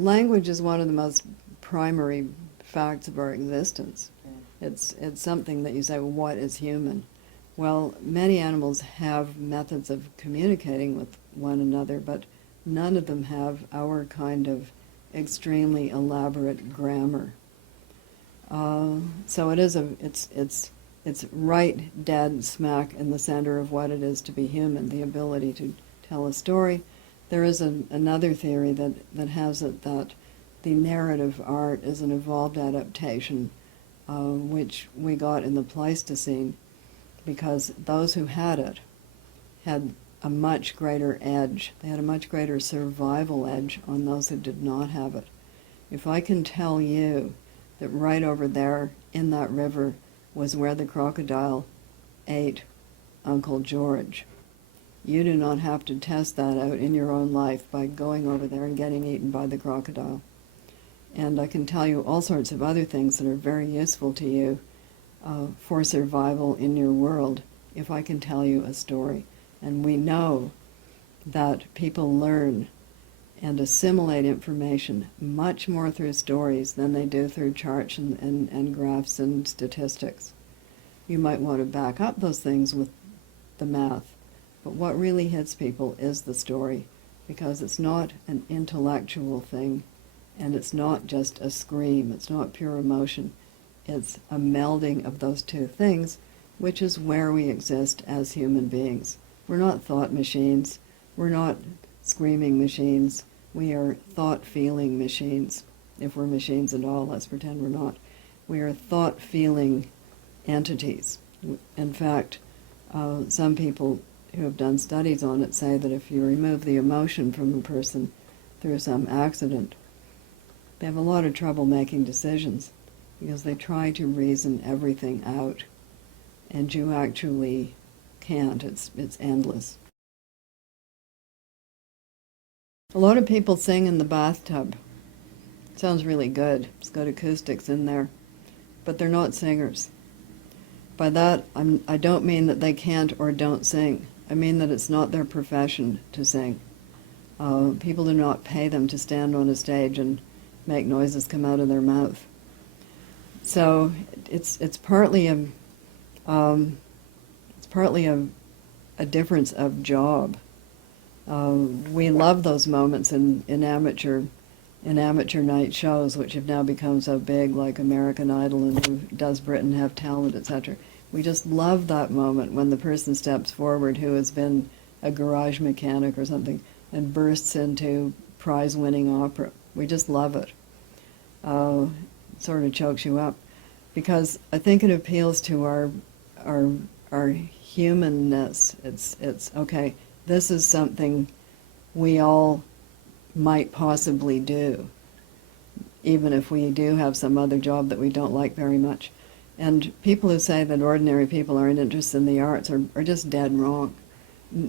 Language is one of the most primary facts of our existence. It's something that you say, well, what is human? Well, many animals have methods of communicating with one another, but none of them have our kind of extremely elaborate grammar. So it's right dead smack in the center of what it is to be human, the ability to tell a story. There is another theory that has it that the narrative art is an evolved adaptation, which we got in the Pleistocene, because those who had it had a much greater edge. They had a much greater survival edge on those who did not have it. If I can tell you that right over there in that river was where the crocodile ate Uncle George, you do not have to test that out in your own life by going over there and getting eaten by the crocodile. And I can tell you all sorts of other things that are very useful to you for survival in your world if I can tell you a story. And we know that people learn and assimilate information much more through stories than they do through charts and graphs and statistics. You might want to back up those things with the math, but what really hits people is the story, because it's not an intellectual thing, and it's not just a scream, it's not pure emotion. It's a melding of those two things, which is where we exist as human beings. We're not thought machines. We're not screaming machines. We are thought-feeling machines. If we're machines at all, let's pretend we're not. We are thought-feeling entities. In fact, some people who have done studies on it say that if you remove the emotion from a person through some accident, they have a lot of trouble making decisions because they try to reason everything out, and you actually can't. It's endless. A lot of people sing in the bathtub. It sounds really good. It's got acoustics in there, but they're not singers. By that, I don't mean that they can't or don't sing. I mean that it's not their profession to sing. People do not pay them to stand on a stage and make noises come out of their mouth. So it's partly a difference of job. We love those moments in amateur night shows, which have now become so big, like American Idol and Who Does Britain Have Talent, etc. We just love that moment when the person steps forward who has been a garage mechanic or something and bursts into prize-winning opera. We just love it. Sort of chokes you up, because I think it appeals to our humanness. It's okay. This is something we all might possibly do, even if we do have some other job that we don't like very much. And people who say that ordinary people aren't interested in the arts are just dead wrong.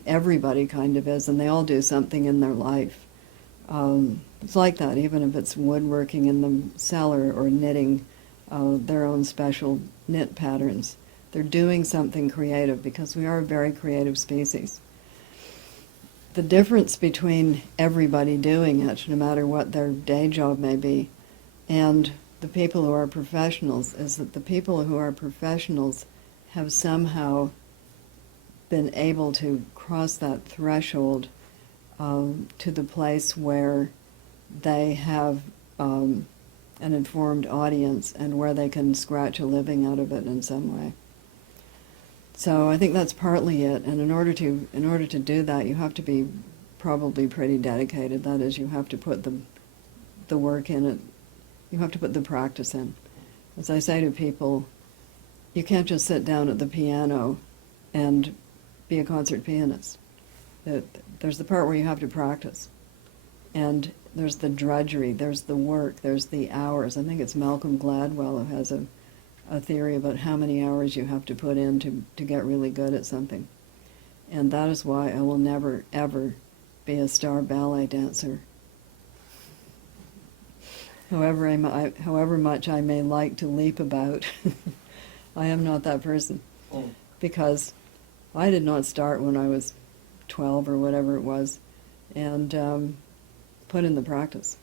Everybody kind of is, and they all do something in their life. It's like that, even if it's woodworking in the cellar or knitting their own special knit patterns. They're doing something creative, because we are a very creative species. The difference between everybody doing it, no matter what their day job may be, and the people who are professionals is that the people who are professionals have somehow been able to cross that threshold to the place where they have an informed audience and where they can scratch a living out of it in some way. So I think that's partly it, and in order to do that, you have to be probably pretty dedicated. That is, you have to put the work in it. You have to put the practice in. As I say to people, you can't just sit down at the piano and be a concert pianist. There's the part where you have to practice, and there's the drudgery, there's the work, there's the hours. I think it's Malcolm Gladwell who has a theory about how many hours you have to put in to get really good at something. And that is why I will never, ever be a star ballet dancer. However much I may like to leap about, I am not that person. Because I did not start when I was 12 or whatever it was, and put in the practice.